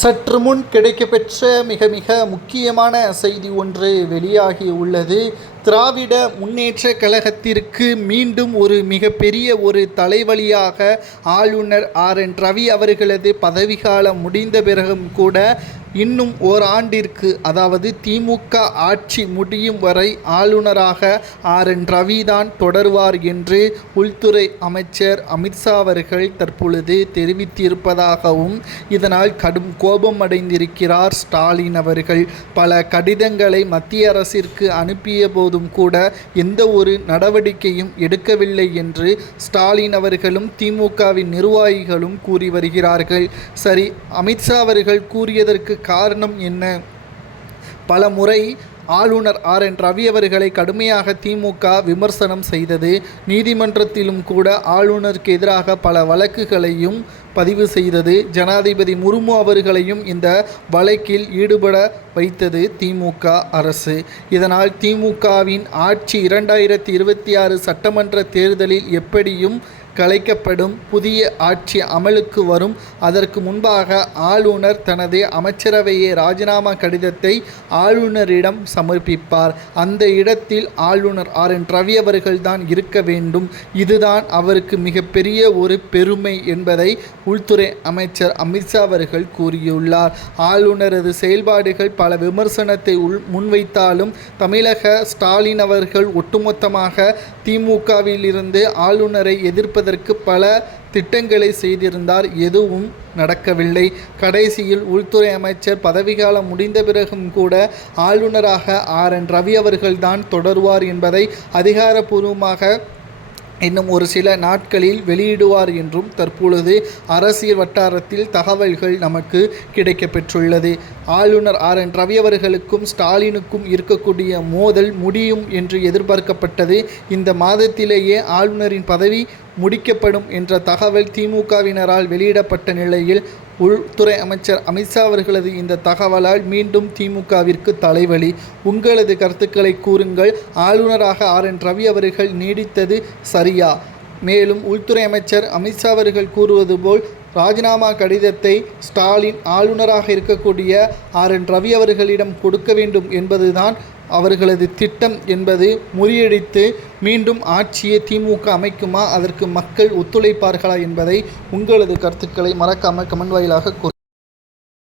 சற்று முன் கிடைக்கப்பெற்ற மிக மிக முக்கியமான செய்தி ஒன்று வெளியாகி உள்ளது. திராவிட முன்னேற்றக் கழகத்திற்கு மீண்டும் ஒரு மிகப்பெரிய ஒரு தலைவலியாக ஆளுநர் RN ரவி அவர்களது பதவிக்காலம் முடிந்த பிறகும் கூட இன்னும் ஓராண்டிற்கு, அதாவது திமுக ஆட்சி முடியும் வரை ஆளுநராக RN ரவி தான் தொடர்வார் என்று உள்துறை அமைச்சர் அமித்ஷா அவர்கள் தற்பொழுது தெரிவித்திருப்பதாகவும், இதனால் கடும் கோபம் அடைந்திருக்கிறார் ஸ்டாலின் அவர்கள். பல கடிதங்களை மத்திய அரசிற்கு அனுப்பிய போதும் கூட எந்த ஒரு நடவடிக்கையும் எடுக்கவில்லை என்று ஸ்டாலின் அவர்களும் திமுகவின் நிர்வாகிகளும் கூறி வருகிறார்கள். சரி, அமித்ஷா அவர்கள் கூறியதற்கு காரணம் என்ன? பல முறை ஆளுநர் RN ரவி அவர்களை கடுமையாக திமுக விமர்சனம் செய்தது. நீதிமன்றத்திலும் கூட ஆளுநருக்கு எதிராக பல வழக்குகளையும் பதிவு செய்தது. ஜனாதிபதி முர்மு அவர்களையும் இந்த வழக்கில் ஈடுபட வைத்தது திமுக அரசு. இதனால் திமுகவின் ஆட்சி 2026 சட்டமன்ற தேர்தலில் எப்படியும் கலைக்கப்படும். புதிய ஆட்சி அமலுக்கு வரும். அதற்கு முன்பாக ஆளுநர் தனது அமைச்சரவையை ராஜினாமா கடிதத்தை ஆளுநரிடம் சமர்ப்பிப்பார். அந்த இடத்தில் ஆளுநர் RN ரவி அவர்கள்தான் இருக்க வேண்டும். இதுதான் அவருக்கு மிகப்பெரிய ஒரு பெருமை என்பதை உள்துறை அமைச்சர் அமித்ஷா அவர்கள் கூறியுள்ளார். ஆளுநரது செயல்பாடுகள் பல விமர்சனத்தை முன்வைத்தாலும் தமிழக ஸ்டாலின் அவர்கள் ஒட்டுமொத்தமாக திமுகவில் இருந்து ஆளுநரை எதிர்ப்பதற்கு பல திட்டங்களை செய்திருந்தார். எதுவும் நடக்கவில்லை. கடைசியில் உள்துறை அமைச்சர் பதவிக்காலம் முடிந்த பிறகும் கூட ஆளுநராக RN ரவி அவர்கள்தான் தொடருவார் என்பதை அதிகாரப்பூர்வமாக இன்னும் ஒரு சில நாட்களில் வெளியிடுவார் என்றும் தற்பொழுது அரசியல் வட்டாரத்தில் தகவல்கள் நமக்கு கிடைக்கப்பெற்றுள்ளது. ஆளுநர் RN ரவி அவர்களுக்கும் ஸ்டாலினுக்கும் இருக்கக்கூடிய மோதல் முடியும் என்று எதிர்பார்க்கப்பட்டது. இந்த மாதத்திலேயே ஆளுநரின் பதவி முடிக்கப்படும் என்ற தகவல் திமுகவினரால் வெளியிடப்பட்ட நிலையில் உள்துறை அமைச்சர் அமித்ஷா அவர்களது இந்த தகவலால் மீண்டும் திமுகவிற்கு தலைவலி. உங்களது கருத்துக்களை கூறுங்கள். ஆளுநராக RN ரவி அவர்கள் நீடித்தது சரியா? மேலும் உள்துறை அமைச்சர் அமித்ஷா அவர்கள் கூறுவது போல் ராஜினாமா கடிதத்தை ஸ்டாலின் ஆளுநராக இருக்கக்கூடிய RN ரவி அவர்களிடம் கொடுக்க வேண்டும் என்பதுதான் அவர்களது திட்டம் என்பது முறியடித்து மீண்டும் ஆட்சியை திமுக அமைக்குமா? அதற்கு மக்கள் ஒத்துழைப்பார்களா என்பதை உங்களது கருத்துக்களை மறக்காமல் கமெண்ட் வாயிலாக